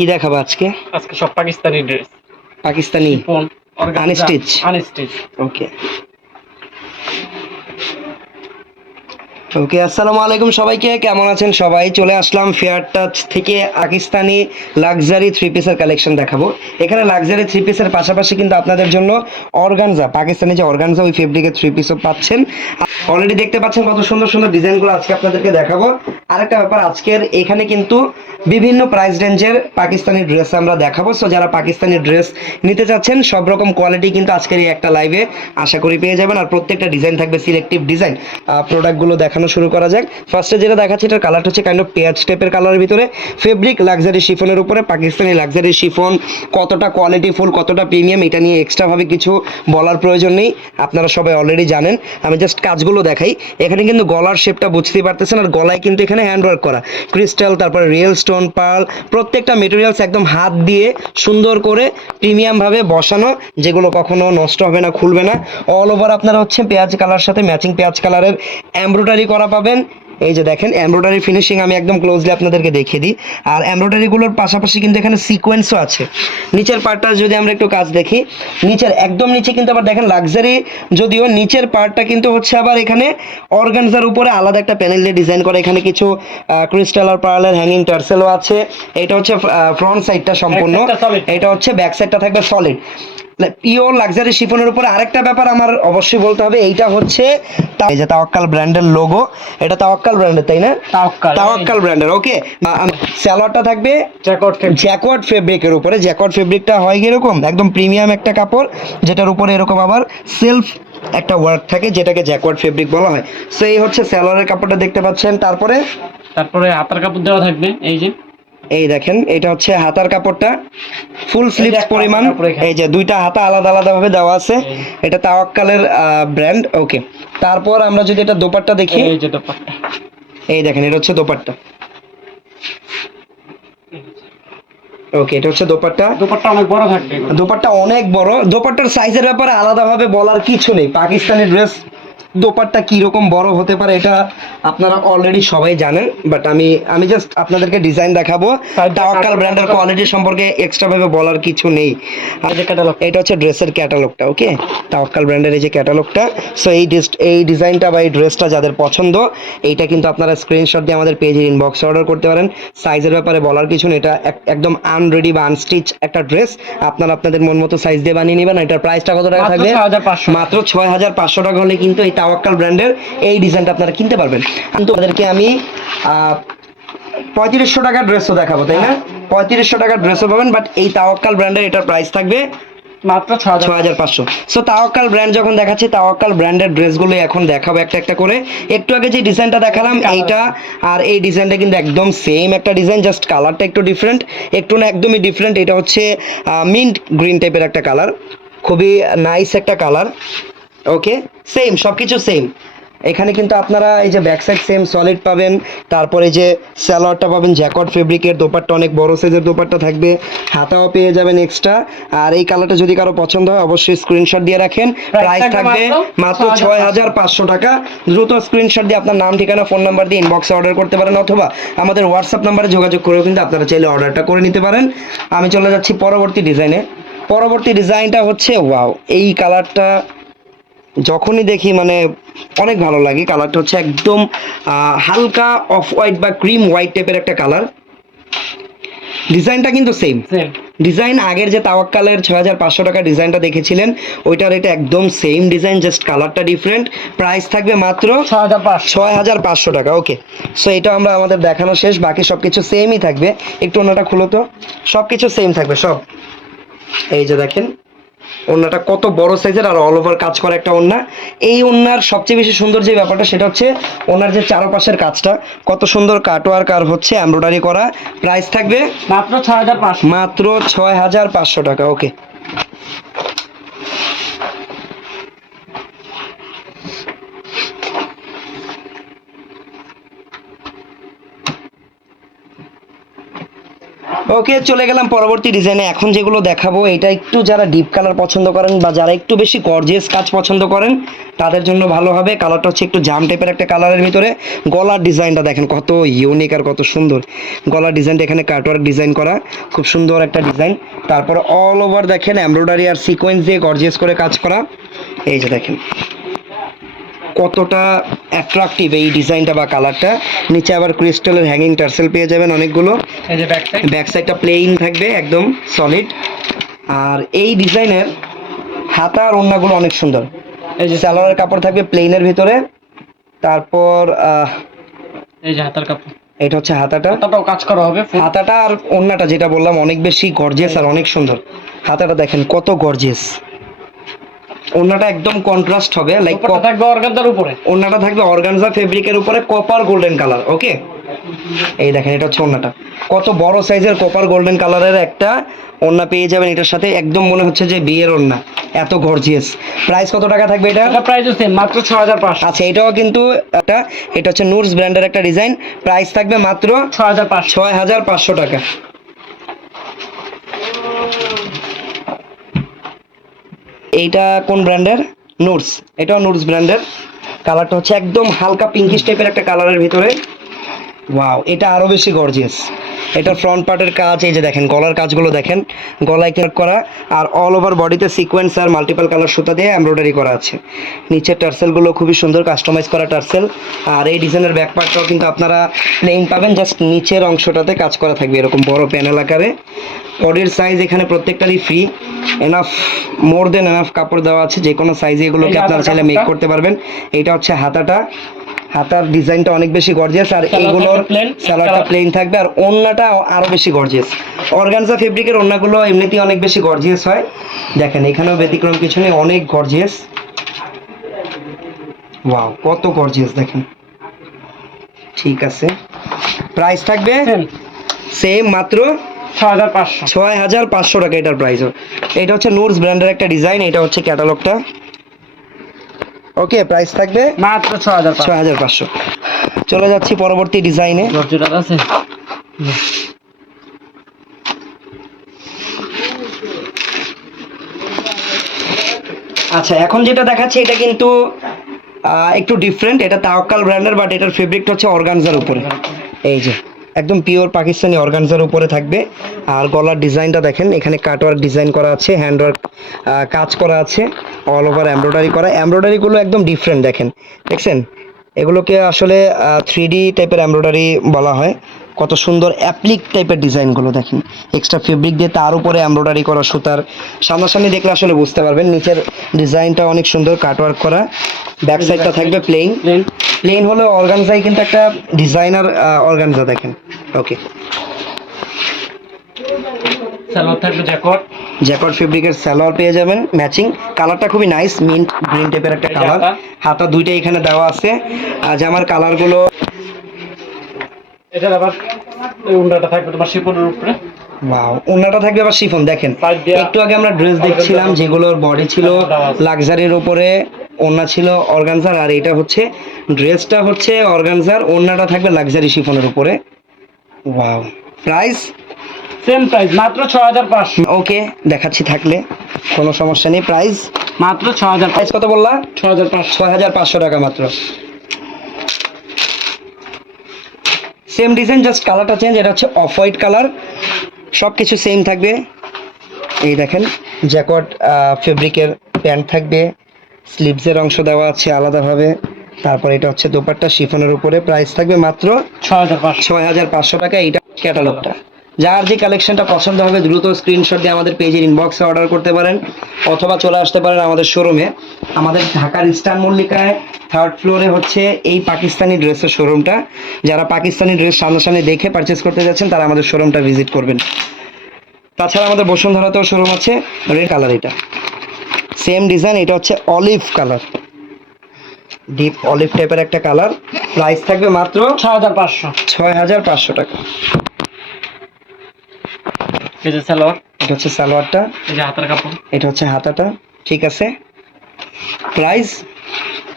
কি দেখাবো আজকে? আজকে সব Pakistani dress, Pakistani chiffon, organza, unstitch. Unstitch. Okay okay, আসসালামু আলাইকুম সবাইকে, কেমন আছেন সবাই? চলে আসলাম ফেয়ার টাচ থেকে পাকিস্তানি লাক্সারি থ্রি পিসের কালেকশন দেখাবো। এখানে লাক্সারি থ্রি পিসের পাশাপাশি কিন্তু আপনাদের জন্য অর্গানজা, পাকিস্তানি যে অর্গানজা ওই ফেব্রিকের থ্রি পিসও পাচ্ছেন। অলরেডি দেখতে পাচ্ছেন কত সুন্দর সুন্দর ডিজাইনগুলো আজকে আপনাদেরকে দেখাবো। আরেকটা ব্যাপার, আজকের এখানে কিন্তু বিভিন্ন প্রাইস রেঞ্জের পাকিস্তানি ড্রেস আমরা দেখাবো। সো যারা পাকিস্তানি ড্রেস নিতে চাচ্ছেন সব রকম কোয়ালিটি কিন্তু আজকের এই একটা লাইভে আশা করি পেয়ে যাবেন। আর প্রত্যেকটা ডিজাইন থাকবে সিলেক্টিভ ডিজাইন। প্রোডাক্টগুলো দেখানো শুরু করা যাক। ফার্স্টে যেটা দেখাচ্ছি এটার কালারটা হচ্ছে কাইন্ড অফ পেঁয়াজ টাইপের কালারের ভিতরে, ফেব্রিক লাক্সারি শিফনের উপরে। পাকিস্তানি লাক্সারি শিফন কতটা কোয়ালিটিফুল, কতটা প্রিমিয়াম, এটা নিয়ে এক্সট্রাভাবে কিছু বলার প্রয়োজন নেই, আপনারা সবাই অলরেডি জানেন। আমি জাস্ট কাজগুলো দেখাই। এখানে কিন্তু গলার শেপটা বুঝতেই পারতেছেন, আর গলায় কিন্তু এখানে হ্যান্ডওয়ার্ক করা ক্রিস্টাল, তারপরে রিয়েল স্টোন, পার্ল, প্রত্যেকটা মেটেরিয়ালস একদম হাত দিয়ে সুন্দর করে প্রিমিয়ামভাবে বসানো, যেগুলো কখনো নষ্ট হবে না, খুলবে না। অল ওভার আপনারা হচ্ছে পেঁয়াজ কালার সাথে ম্যাচিং পেঁয়াজ কালারের এমব্রয়ডারি করা পাবেন। এই যে দেখেন এমব্রয়ডারি ফিনিশিং আমি একদম ক্লোজলি আপনাদেরকে দেখিয়ে দিই। আর এমব্রয়ডারিগুলোর পাশাপাশি কিন্তু এখানে সিকোয়েন্সও আছে। নিচের পার্টটা যদি আমরা একটু কাজ দেখি, নিচের একদম নিচে কিন্তু আবার দেখেন লাক্সারি, যদিও নিচের পার্টটা কিন্তু হচ্ছে আবার এখানে অর্গানজার উপরে আলাদা একটা প্যানেল দিয়ে ডিজাইন করা। এখানে কিছু ক্রিস্টাল আর পার্লের হ্যাঙ্গিং টার্সেলও আছে। এটা হচ্ছে ফ্রন্ট সাইডটা সম্পূর্ণ, এটা হচ্ছে ব্যাক সাইডটা থাকবে সলিড পিওর লাক্সারি শিফনের উপরে। আরেকটা ব্যাপার আমার অবশ্যই বলতে হবে, এইটা হচ্ছে এই যে তাওয়াক্কাল ব্র্যান্ডের লোগো। এটা তাওয়াক্কাল ব্র্যান্ডের, তাই না? তাওয়াক্কাল ব্র্যান্ডের। ওকে, স্যালোয়ারটা থাকবে জ্যাকওয়ার্ড ফেব্রিকের উপরে। জ্যাকওয়ার্ড ফেব্রিকটা হয় এরকম একদম প্রিমিয়াম একটা কাপড়, যেটার উপরে এরকম আবার সেলফ একটা ওয়ার্ক থাকে, যেটাকে জ্যাকওয়ার্ড ফেব্রিক বলা হয়। সো এই হচ্ছে স্যালোয়ারের কাপড়টা দেখতে পাচ্ছেন। তারপরে হাতার কাপড় দেওয়া থাকবে, এই যে এই দেখেন এটা হচ্ছে হাতার কাপড়টা, ফুল স্লিভস পরিমাণ। এই যে দুইটা হাতা আলাদা আলাদা ভাবে দেওয়া আছে। এটা তাওয়াক্কালের ব্র্যান্ড। ওকে, তারপর আমরা যদি এটা দোপাট্টা দেখি, এই যে দোপাট্টা, এই দেখেন এটা হচ্ছে দোপাট্টা। ওকে, এটা হচ্ছে দোপাট্টা। দোপাট্টা অনেক বড় থাকবে, দোপাট্টা অনেক বড়। দোপাট্টার সাইজের ব্যাপারে আলাদাভাবে বলার কিছু নেই। পাকিস্তানি ড্রেস দোপাট্টা কীরকম বড় হতে পারে এটা আপনারা অলরেডি সবাই জানেন, বাট আমি জাস্ট আপনাদেরকে ডিজাইন দেখাবো। তাওয়াক্কাল ব্র্যান্ডের কোয়ালিটি সম্পর্কে এক্সট্রাভাবে বলার কিছু নেই। এটা হচ্ছে ড্রেসের ক্যাটালগটা। ওকে, তাওয়াক্কাল ব্র্যান্ডের এই যে ক্যাটালগটা। সো এই ডিজাইনটা বা এই ড্রেসটা যাদের পছন্দ, এইটা কিন্তু আপনারা স্ক্রিনশট দিয়ে আমাদের পেজের ইনবক্সে অর্ডার করতে পারেন। সাইজের ব্যাপারে বলার কিছু নেই, এটা একদম আনরেডি বা আনস্টিচ একটা ড্রেস। আপনারা আপনাদের মন মতো সাইজ দিয়ে বানিয়ে নেবেন। এটার প্রাইসটা কত টাকা থাকবে? মাত্র 6500 টাকা হলে কিন্তু এই তাওয়াক্কাল ব্র্যান্ডের এই ডিজাইনটা আপনারা কিনতে পারবেন। কিন্তু তাদেরকে আমি 3500 টাকার ড্রেসও দেখাবো, তাই না? 3500 টাকার ড্রেসও পাবেন, বাট এই তাওয়াক্কাল ব্র্যান্ডের এটার প্রাইস থাকবে মাত্র 6500। সো তাওয়াক্কাল ব্র্যান্ড যখন দেখাচ্ছি, তাওয়াক্কাল ব্র্যান্ডের ড্রেসগুলো এখন দেখাবো একটা একটা করে। একটু আগে যে ডিজাইনটা দেখালাম এইটা আর এই ডিজাইনটা কিন্তু একদম সেম একটা ডিজাইন, জাস্ট কালারটা একটু ডিফারেন্ট, একটু না একদমই ডিফারেন্ট। এটা হচ্ছে মিন্ট গ্রিন টাইপের একটা কালার, খুবই নাইস একটা কালার। ওকে, সেম সব কিছু সেম। এখানে কিন্তু আপনারা এই যে ব্যাক সাইড সেম সলিড পাবেন, তারপরে যে স্যালোয়ারটা পাবেন জ্যাকওয়ার্ড ফেব্রিকের, দোপাট্টা অনেক বড় সাইজের দোপাট্টা থাকবে, হাতাও পেয়ে যাবেন এক্সট্রা। আর এই কালারটা যদি কারো পছন্দ হয় অবশ্যই স্ক্রিনশট দিয়ে রাখেন। প্রাইস থাকবে মাত্র 6500 টাকা। দ্রুত স্ক্রিনশট দিয়ে আপনার নাম, ঠিকানা, ফোন নাম্বার দিয়ে ইনবক্সে অর্ডার করতে পারেন, অথবা আমাদের হোয়াটসঅ্যাপ নাম্বারে যোগাযোগ করেও কিন্তু আপনারা চাইলে অর্ডারটা করে নিতে পারেন। আমি চলে যাচ্ছি পরবর্তী ডিজাইনে। পরবর্তী ডিজাইনটা হচ্ছে ওয়াও, এই কালারটা যখনই দেখি মানে অনেক ভালো লাগে। কালারটা হচ্ছে একদম হালকা অফ হোয়াইট বা ক্রিম হোয়াইট টাইপের একটা কালার। ডিজাইনটা কিন্তু সেম ডিজাইন, আগের যে তাওয়াক্কালের 6500 টাকা ডিজাইনটা দেখেছিলেন ওইটার এটা একদম সেম ডিজাইন, জাস্ট কালারটা ডিফারেন্ট। প্রাইস থাকবে মাত্র 6500 টাকা। ওকে, সো এটা আমরা আমাদের দেখানো শেষ, বাকি সব কিছু সেমই থাকবে। একটু ওনাটা খুলো তো, সব কিছু সেম থাকবে সব। এই যে দেখেন ওড়নাটা কত বড় সাইজের আর অল ওভার কাজ করা একটা ওড়না। এই ওড়নার সবচেয়ে বেশি সুন্দর যে ব্যাপারটা সেটা হচ্ছে ওনার যে চারপাশের কাজটা কত সুন্দর কাটওয়ার্ক আর হচ্ছে এমব্রয়ডারি করা। প্রাইস থাকবে মাত্র 6500, মাত্র 6500 টাকা। ওকে, ওকে, চলে গেলাম পরবর্তী ডিজাইনে। এখন যেগুলো দেখাবো এটা একটু যারা ডিপ কালার পছন্দ করেন বা যারা একটু বেশি গর্জিয়াস কাজ পছন্দ করেন তাদের জন্য ভালো হবে। কালারটা হচ্ছে একটু জাম টাইপের একটা কালারের ভিতরে। গলার ডিজাইনটা দেখেন কত ইউনিক আর কত সুন্দর। গলার ডিজাইনটা এখানে কাটওয়ার্ক ডিজাইন করা, খুব সুন্দর একটা ডিজাইন। তারপর অল ওভার দেখেন এমব্রয়ডারি আর সিকোয়েন্স দিয়ে গর্জিয়াস করে কাজ করা। এই যে দেখেন কতটা অ্যাট্রাকটিভ এই ডিজাইনটা বা কালারটা। নিচে আবার ক্রিস্টালের হ্যাঙ্গিং টার্সেল পেয়ে যাবেন অনেকগুলো। এই যে ব্যাক সাইড, ব্যাক সাইডটা প্লেইন থাকবে একদম সলিড। আর এই ডিজাইনের হাতা আর ওড়নাগুলো অনেক সুন্দর। এই যে সালোয়ারের কাপড় থাকবে প্লেইনের ভিতরে। তারপর এই যে হাতার কাপড়, এটা হচ্ছে হাতাটা। হাতাটাও কাজ করা হবে full। হাতাটা আর ওড়নাটা যেটা বললাম অনেক বেশি গর্জিয়াস আর অনেক সুন্দর। হাতাটা দেখেন কত গর্জিয়াস। ওড়নাটা একদম কন্ট্রাস্ট হবে, লাইক উপরটা থাকবে অর্গানজার উপরে। ওড়নাটা থাকবে অর্গানজা ফেব্রিকের উপরে কপার গোল্ডেন কালার। ওকে, এই দেখেন এটা হচ্ছে ওড়নাটা। কত বড় সাইজের কপার গোল্ডেন কালারের একটা ওড়না পেয়ে যাবেন এটার সাথে। একদম মনে হচ্ছে যে বিয়ের ওড়না, এত গর্জিয়াস। প্রাইস কত টাকা থাকবে এটা? এটা প্রাইস হচ্ছে মাত্র 6500। আচ্ছা, এটাও কিন্তু এটা হচ্ছে নুরস ব্র্যান্ডের একটা ডিজাইন। প্রাইস থাকবে মাত্র 6500। 6500 টাকা। এইটা কোন ব্র্যান্ডের? নুরস। এটাও নুরস ব্র্যান্ডের। কালারটা হচ্ছে একদম হালকা পিঙ্কিশ টাইপের একটা কালারের ভিতরে। ওয়াও, এটা আরো বেশি গর্জিয়াস। এটার ফ্রন্ট পার্টের কাজ এই যে দেখেন, গলার কাজগুলো দেখেন, গলায় কাজ করা। আর অল ওভার বডিতে সিকোয়েন্স আর মাল্টিপল কালার সুতা দিয়ে এমব্রয়ডারি করা আছে। নিচের টার্সেলগুলো খুবই সুন্দর কাস্টমাইজ করা টার্সেল। আর এই ডিজাইনের ব্যাক পার্টটাও কিন্তু আপনারা প্লেন পাবেন, জাস্ট নিচের অংশটাতে কাজ করা থাকবে এরকম বড় প্যানেল আকারে। বডির সাইজ এখানে প্রত্যেকটারই ফ্রি, এনাফ, মোর দেন এনাফ কাপড় দেওয়া আছে। যে কোনো সাইজে এগুলোকে আপনারা চাইলে মেক করতে পারবেন। এইটা হচ্ছে হাতাটা। হাতার ডিজাইনটা অনেক বেশি গর্জিয়াস। আর এইগুলোর সালোয়ারটা প্লেন থাকবে আর ওড়নাটা আরো বেশি গর্জিয়াস। অর্গানজা ফেব্রিকের ওড়নাগুলো এমনিতেই অনেক বেশি গর্জিয়াস হয়। দেখেন এখানেও ব্যতিক্রম কিছু নেই, অনেক গর্জিয়াস। ওয়াও, কত গর্জিয়াস দেখেন। ঠিক আছে, প্রাইস থাকবে সেম মাত্র 6500। 6500 টাকা এটার প্রাইস। এটা হচ্ছে নুরস ব্র্যান্ডের একটা ডিজাইন। এটা হচ্ছে ক্যাটালগটা। ওকে, প্রাইস থাকবে মাত্র 6500। 6500। চলে যাচ্ছি পরবর্তী ডিজাইনে। জর্জেট আছে। আচ্ছা, এখন যেটা দেখাচ্ছে এটা কিন্তু একটু ডিফারেন্ট। এটা তাওয়াক্কাল ব্র্যান্ডের, বাট এটার ফেব্রিকটা হচ্ছে অর্গানজার উপরে। এই যে একদম পিওর পাকিস্তানি অর্গানজার উপরে থাকবে। আর গলার ডিজাইনটা দেখেন, এখানে কাটওয়ার্ক ডিজাইন করা আছে, হ্যান্ডওয়ার্ক কাজ করা আছে, অল ওভার এমব্রয়ডারি করা। এমব্রয়ডারিগুলো একদম ডিফারেন্ট দেখেন, দেখছেন? এগুলোকে আসলে 3D টাইপের এমব্রয়ডারি বলা হয়। কত সুন্দর অ্যাপ্লিক টাইপের ডিজাইনগুলো দেখেন, এক্সট্রা ফেব্রিক দিয়ে তার উপরে এমব্রয়ডারি করা সুতার। সামনাসামনি দেখলে আসলে বুঝতে পারবেন। নিচের ডিজাইনটা অনেক সুন্দর কাটওয়ার্ক করা। ব্যাক সাইডটা থাকবে প্লেন। প্লেন হলো অর্গানজাই কিন্তু একটা ডিজাইনার অর্গানজা দেখেন। ওকে, সালোয়ার থাকবে জ্যাকট। জ্যাকট ফেব্রিকের সালোয়ার পেয়ে যাবেন ম্যাচিং। কালারটা খুবই নাইস, মিন্ট গ্রিন টাইপের একটা কালার। হাতা দুইটা এখানে দেওয়া আছে। আর জামার কালারগুলো, এটা আবার এই উন্ডাটা থাকবে তোমার শিপনের উপরে। ওয়াও, ওন্নাটা থাকবে আবার শিফন। দেখেন Side দিয়া একটু আগে আমরা ড্রেস দেখছিলাম যেগুলোর বডি ছিল লাক্সারির উপরে, ওন্না ছিল অর্গানজার। আর এটা হচ্ছে ড্রেসটা হচ্ছে অর্গানজার, ওন্নাটা থাকবে লাক্সারি শিফনের উপরে। ওয়াও, প্রাইস সেম প্রাইস মাত্র 6500। ওকে, দেখাচ্ছি থাকলে, কোনো সমস্যা নেই। প্রাইস মাত্র 6500। প্রাইস কত বললা? 6500। 6500 টাকা মাত্র। সেম ডিজাইন, জাস্ট কালারটা চেঞ্জ। এটা হচ্ছে অফ হোয়াইট কালার, সব কিছু সেম থাকবে। এই দেখেন জ্যাকট ফেব্রিকের প্যান্ট থাকবে, স্লিভসের অংশ দেওয়া আছে আলাদাভাবে। তারপর এটা হচ্ছে দোপাট্টা শিফনের উপরে। প্রাইস থাকবে মাত্র 6500। 6500 টাকা। এইটা ক্যাটালগটা। যার যে কালেকশনটা পছন্দ হবে দ্রুত স্ক্রিনশট দিয়ে আমাদের পেজের ইনবক্সে অর্ডার করতে পারেন, অথবা চলে আসতে পারেন আমাদের শোরুমে। আমাদের ঢাকার ইস্টার্ন মল্লিকায় 3rd ফ্লোরে হচ্ছে এই পাকিস্তানি ড্রেসের শোরুমটা। যারা পাকিস্তানি ড্রেস সামনাসামনি দেখে পারচেস করতে যাচ্ছেন তারা আমাদের শোরুমটা ভিজিট করবেন। তাছাড়া আমাদের বসুন্ধরাতেও শোরুম আছে। রেড কালার, এটা সেম ডিজাইন। এটা হচ্ছে অলিভ কালার, ডিপ অলিভ টাইপের একটা কালার। প্রাইস থাকবে মাত্র 6500। 6500 টাকা। এই যে সালোয়ার, এটা হচ্ছে সালোয়ারটা, এই যে হাতার কাপড়, এটা হচ্ছে হাতাটা। ঠিক আছে, প্রাইস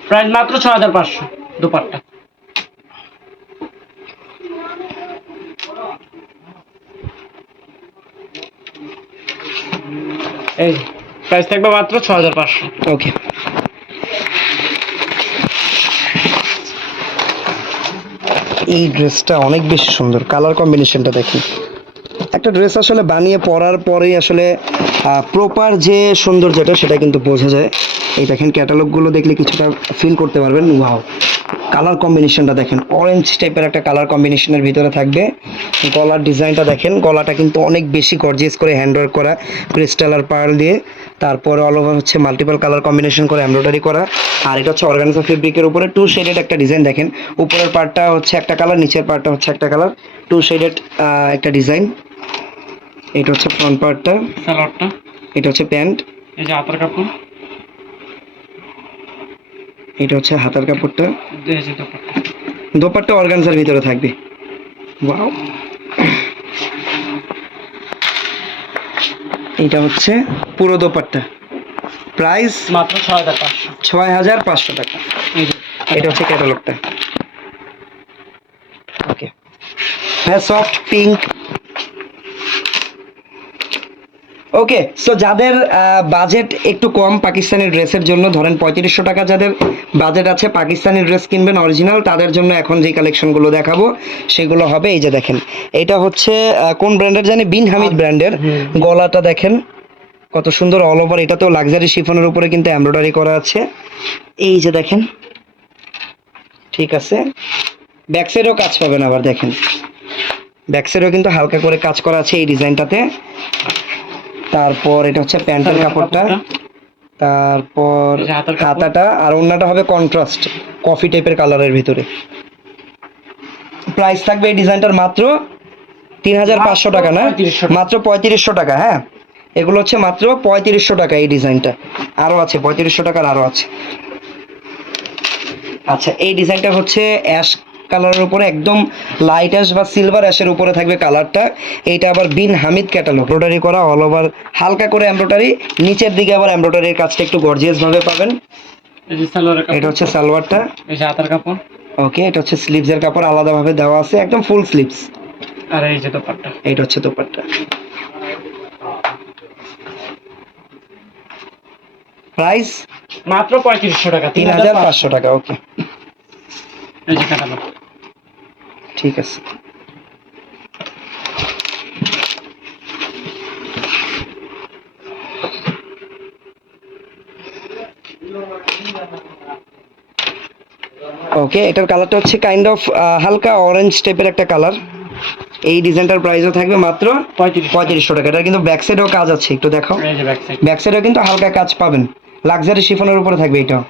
প্রাইস মাত্র 6500। দুপাট্টা এই প্রাইস থাকবে মাত্র 6500। ওকে, এই ড্রেসটা অনেক বেশি সুন্দর, কালার কম্বিনেশনটা দেখুন। একটা ড্রেস আসলে বানিয়ে পরার পরেই আসলে প্রপার যে সৌন্দর্যটা সেটা কিন্তু বোঝা যায়। এই দেখেন ক্যাটালগুলো দেখলে কিছুটা ফিল করতে পারবেন। ওয়াও, কালার কম্বিনেশনটা দেখেন, অরেঞ্জ টাইপের একটা কালার কম্বিনেশনের ভিতরে থাকবে। গলার ডিজাইনটা দেখেন, গলাটা কিন্তু অনেক বেশি গর্জিয়াস করে হ্যান্ডওয়ার্ক করা ক্রিস্টাল আর পার্ল দিয়ে, তারপরে অল ওভার হচ্ছে মাল্টিপল কালার কম্বিনেশন করে এমব্রয়ডারি করা। আর এটা হচ্ছে অর্গানজা ফেব্রিকের উপরে টু শেডেড একটা ডিজাইন দেখেন। উপরের পার্টটা হচ্ছে একটা কালার, নিচের পার্টটা হচ্ছে একটা কালার, টু শেডেড একটা ডিজাইন। এটা হচ্ছে ফ্রন্ট পার্টটা, সালোয়ারটা, এটা হচ্ছে প্যান্ট, এই যে হাতার কাপড়, এটা হচ্ছে হাতার কাপড়টা, এই যে দোপাট্টা। দোপাট্টা অর্গানজার ভিতরে থাকবে। ওয়াও, এটা হচ্ছে পুরো দোপাট্টা। প্রাইস মাত্র 6500। 6500 টাকা। এই যে এটা হচ্ছে ক্যাটালগটা। ওকে, হ্যাঁ, সফট পিঙ্ক। ওকে, সো যাদের বাজেট একটু কম পাকিস্তানি ড্রেসের জন্য, ধরেন 3500 টাকা যাদের বাজেট আছে পাকিস্তানি ড্রেস কিনবেন অরিজিনাল, তাদের জন্য এখন যে কালেকশনগুলো দেখাবো সেগুলো হবে। এই যে দেখেন, এটা হচ্ছে কোন ব্র্যান্ডের জানি, বিন হামিদ ব্র্যান্ডের। গলাটা দেখেন কত সুন্দর, অল ওভার। এটাতেও লাক্সারি শিফনের উপরে কিন্তু এমব্রয়ডারি করা আছে। এই যে দেখেন, ঠিক আছে, ব্যাক সাইডেও কাজ পাবেন। আবার দেখেন ব্যাক সাইডেও কিন্তু হালকা করে কাজ করা আছে এই ডিজাইনটাতে। তারপর এটা হচ্ছে প্যান্টের কাপড়টা, তারপর এই যে হাতার কাপড়। হাতাটা আর ওড়নাটা হবে কন্ট্রাস্ট কফি টাইপের কালারের ভিতরে। প্রাইস থাকবে এই ডিজাইনটার মাত্র 3500 টাকা, না 3500 টাকা। মাত্র 3500 টাকা। হ্যাঁ, এগুলো হচ্ছে মাত্র 3500 টাকা এই ডিজাইনটা। আরো আছে 3500 টাকার, আরো আছে। আচ্ছা, এই ডিজাইনটা হচ্ছে অ্যাশ কালারের উপরে, একদম লাইট অ্যাশ বা সিলভার অ্যাশের উপরে থাকবে কালারটা। এইটা আবার বিন হামিদ ক্যাটালগ, এমব্রয়ডারি করা অল ওভার, হালকা করে এমব্রয়ডারি, নিচের দিকে আবার এমব্রয়ডারির কাজটা একটু গর্জিয়াস ভাবে পাবেন। এই যে সালোয়ারের কাপড়, এটা হচ্ছে সালোয়ারটা। এই যে হাতার কাপড়, ওকে, এটা হচ্ছে স্লিভসের কাপড় আলাদাভাবে দেওয়া আছে, একদম ফুল স্লিভস। আর এই যে দোপাট্টা। এইটা হচ্ছে দোপাট্টা। প্রাইস মাত্র 3500 টাকা, 3500 টাকা। ওকে, এই যে কাটালো। ঠিক আছে। ওকে, এটার কালারটা হচ্ছে কাইন্ড অফ হালকা অরেঞ্জ টাইপের একটা কালার। এই ডিজাইনটার প্রাইসও থাকবে মাত্র 3500 টাকা। এটা কিন্তু ব্যাক সাইডেও কাজ আছে, একটু দেখাও। এই যে ব্যাক সাইড, ব্যাক সাইডেও কিন্তু হালকা কাজ পাবেন, লাক্সারি শিফনের উপরে থাকবে এটাও।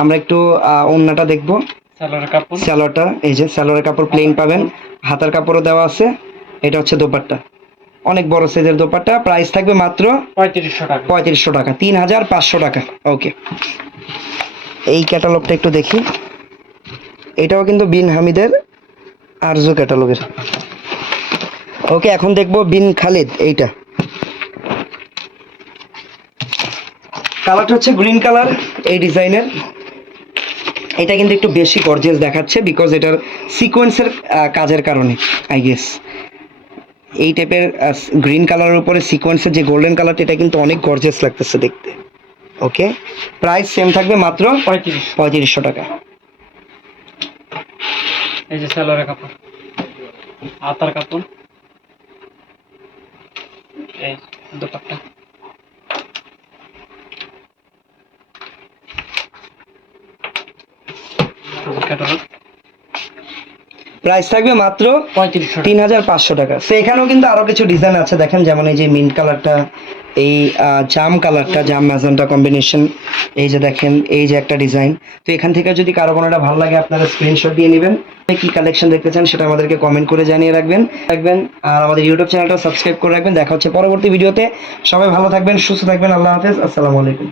আমরা একটু ওড়নাটা দেখবো। সালোয়ারের কাপড়, সালোয়ারটা, এই যে সালোয়ারের কাপড় প্লেন পাবেন, হাতার কাপড়ও দেওয়া আছে। এটা হচ্ছে দোপাট্টা, অনেক বড় সাইজের দোপাট্টা। প্রাইস থাকবে মাত্র 3500 টাকা। 3500 টাকা, 3500 টাকা। ওকে, এই ক্যাটালগটা একটু দেখি। এটাও কিন্তু বিন হামিদের আরজু ক্যাটালগের। ওকে, এখন দেখবো বিন খালিদ। এইটা কালারটা হচ্ছে গ্রিন কালার এই ডিজাইনের। এটা কিন্তু একটু বেশি গর্জিয়াস দেখাচ্ছে বিকজ এটার সিকোয়েন্সের কাজের কারণে, আই গেস। এই টাইপের গ্রিন কালারের উপরে সিকোয়েন্সের যে গোল্ডেন কালারটা, এটা কিন্তু অনেক গর্জিয়াস লাগতেছে দেখতে। ওকে, প্রাইস সেম থাকবে মাত্র 3500 টাকা। এই যে সালোয়ারের কাপড়, হাতার কাপড়, এই দোপাট্টা। ক্যাটালগ, প্রাইস থাকবে মাত্র 3500 টাকা। 3500 টাকা। সো এখানেও কিন্তু আরো কিছু ডিজাইন আছে দেখেন, যেমন এই যে মিন্ট কালারটা, এই জাম কালারটা, জাম ম্যাজেন্টা কম্বিনেশন। এই যে দেখেন, এই যে একটা ডিজাইন। তো এখান থেকে যদি কারো কোনোটা ভালো লাগে আপনারা স্ক্রিনশট দিয়ে নেবেন। কি কালেকশন দেখতে চান সেটা আমাদেরকে কমেন্ট করে জানিয়ে রাখবেন। আর আমাদের ইউটিউব চ্যানেলটা সাবস্ক্রাইব করে রাখবেন। দেখা হচ্ছে পরবর্তী ভিডিওতে। সবাই ভালো থাকবেন, সুস্থ থাকবেন। আল্লাহ হাফেজ, আসসালামু আলাইকুম।